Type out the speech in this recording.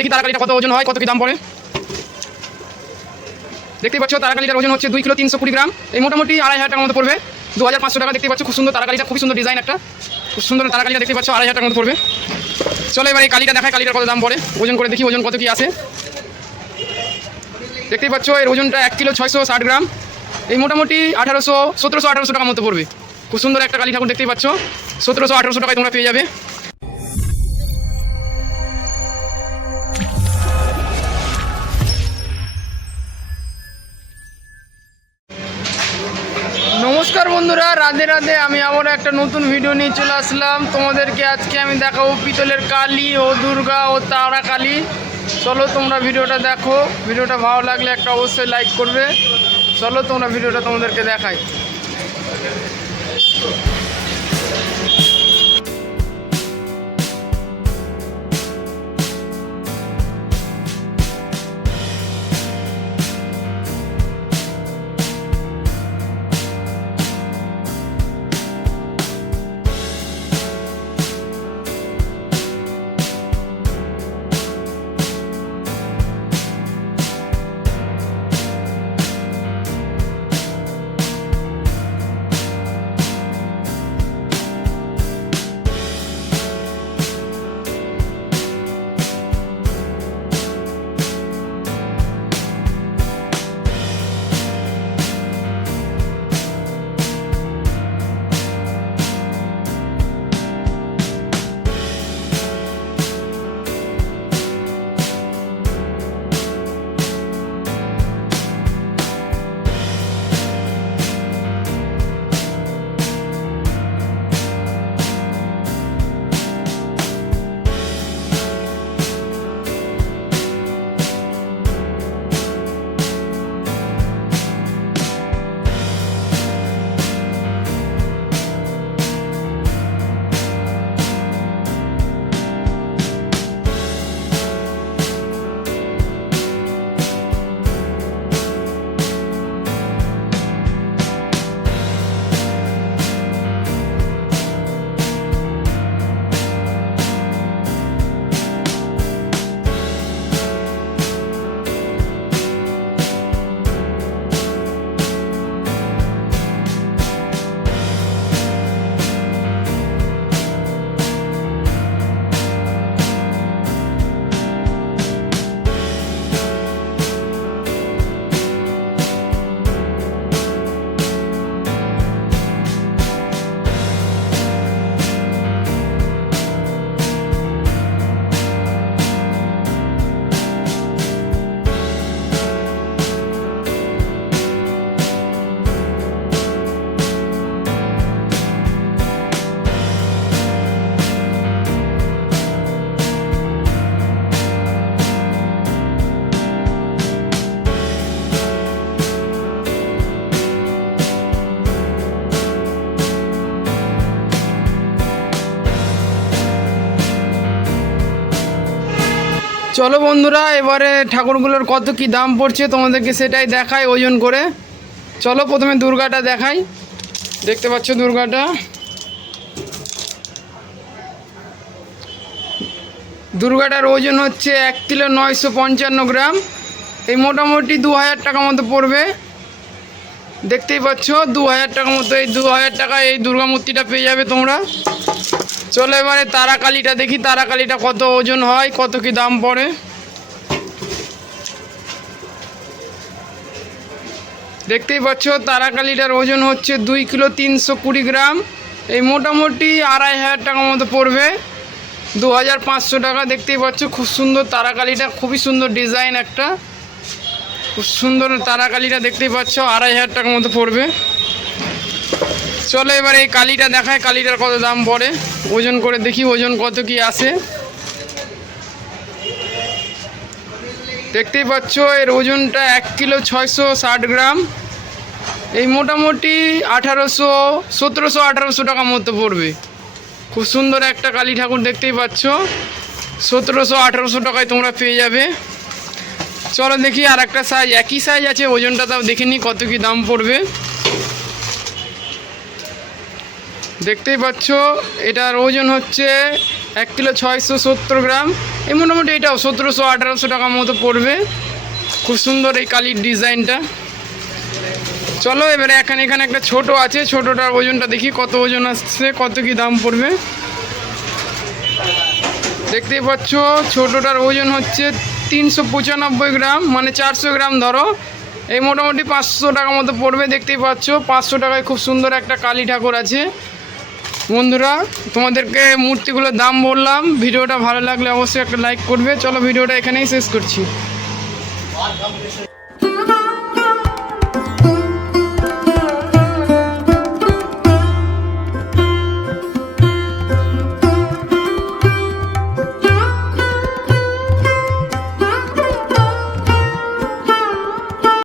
দেখি, তারাকালিটা কত ওজন হয়, কত কি দাম পড়ে? দেখতে পাচ্ছ, তারাকালিটার ওজন হচ্ছে দুই কিলো তিনশো কুড়ি গ্রাম। এই মোটামুটি আড়াই হাজার টাকার মতো পড়বে। দু হাজার পাঁচশো টাকা দেখতে পাচ্ছ, খুব সুন্দর তারাকালিটা খুব সুন্দর ডিজাইন একটা। খুব সুন্দর তারাকালিটা দেখতে পাচ্ছ, আড়াই হাজার টাকার মতো পড়বে। চলো এবার এই কালিটা দেখায় কালিটার কত দাম পড়ে। ওজন করে দেখি, ওজন কত কি আছে। দেখতেই পাচ্ছ, এর ওজনটা এক কিলো ছয়শো ষাট গ্রাম। এই মোটামুটি আঠারোশো, সতেরোশো, আঠারোশো টাকার মতো পড়বে। খুব সুন্দর একটা কালী ঠাকুর দেখতেই পাচ্ছ। সতেরোশো, আঠারোশো টাকায় তোমরা পেয়ে যাবে। রাধে রাধে, আমি আবার একটা নতুন ভিডিও নিয়ে চলে আসলাম। তোমাদেরকে আজকে আমি দেখাবো পিতলের কালী ও দুর্গা ও তারা কালী। চলো তোমরা ভিডিওটা দেখো। ভিডিওটা ভালো লাগলে একটা অবশ্যই লাইক করবে। চলো তোমরা ভিডিওটা তোমাদেরকে দেখাই। চলো বন্ধুরা, এবারে ঠাকুরগুলোর কত কি দাম পড়ছে তোমাদেরকে সেটাই দেখাই ওজন করে। চলো প্রথমে দুর্গাটা দেখাই। দেখতে পাচ্ছ দুর্গাটা? দুর্গাটার ওজন হচ্ছে এক কিলো নয়শো পঞ্চান্ন গ্রাম। এই মোটামুটি দু হাজার টাকা মতো পড়বে। দেখতেই পাচ্ছ, দু হাজার টাকা মতো এই দু হাজার টাকা এই দুর্গা মূর্তিটা পেয়ে যাবে তোমরা। চলো এবারে তারাকালিটা দেখি, তারাকালিটা কত ওজন হয়, কত কি দাম পড়ে? দেখতেই পাচ্ছ, তারাকালিটার ওজন হচ্ছে দুই কিলো তিনশো কুড়ি গ্রাম। এই মোটামুটি আড়াই হাজার টাকা মতো পড়বে। দু হাজার পাঁচশো টাকা, দেখতেই পাচ্ছ, খুব সুন্দর তারা কালীটা খুবই সুন্দর ডিজাইন একটা। খুব সুন্দর তারাকালিটা দেখতেই পাচ্ছ, আড়াই হাজার টাকার মতো পড়বে। চলো এবার এই কালিটা দেখায় কালিটার কত দাম পড়ে। ওজন করে দেখি, ওজন কত কি আসে দেখতেই পাচ্ছ, এর ওজনটা এক কিলো ছয়শো ষাট গ্রাম। এই মোটামুটি আঠারোশো, সতেরোশো, আঠারোশো টাকা মতো পড়বে। খুব সুন্দর একটা কালী ঠাকুর দেখতেই পাচ্ছ। সতেরোশো, আঠারোশো টাকায় তোমরা পেয়ে যাবে। চলো দেখি আর একটা সাইজ একই সাইজ আছে, ওজনটা তাও দেখে নিই কত কি দাম পড়বে। দেখতেই পাচ্ছ, এটার ওজন হচ্ছে এক কিলো ছয়শো সত্তর গ্রাম। এই মোটামুটি এটাও সতেরোশো, আঠারোশো টাকার মতো পড়বে। খুব সুন্দর এই কালির ডিজাইনটা। চলো, এবারে এখানে এখানে একটা ছোট আছে, ছোটটার ওজনটা দেখি, কত ওজন আসছে, কত কি দাম পড়বে। দেখতেই পাচ্ছ, ছোটটার ওজন হচ্ছে তিনশো পঁচানব্বই গ্রাম মানে চারশো গ্রাম ধরো। এই মোটামুটি পাঁচশো টাকা মতো পড়বে, দেখতেই পাচ্ছ। পাঁচশো টাকায় খুব সুন্দর একটা কালী ঠাকুর আছে। বন্ধুরা, তোমাদেরকে মূর্তিগুলোর দাম বললাম। ভিডিওটা ভালো লাগলে অবশ্যই একটা লাইক করবে। চলো ভিডিওটা এখানেই শেষ করছি।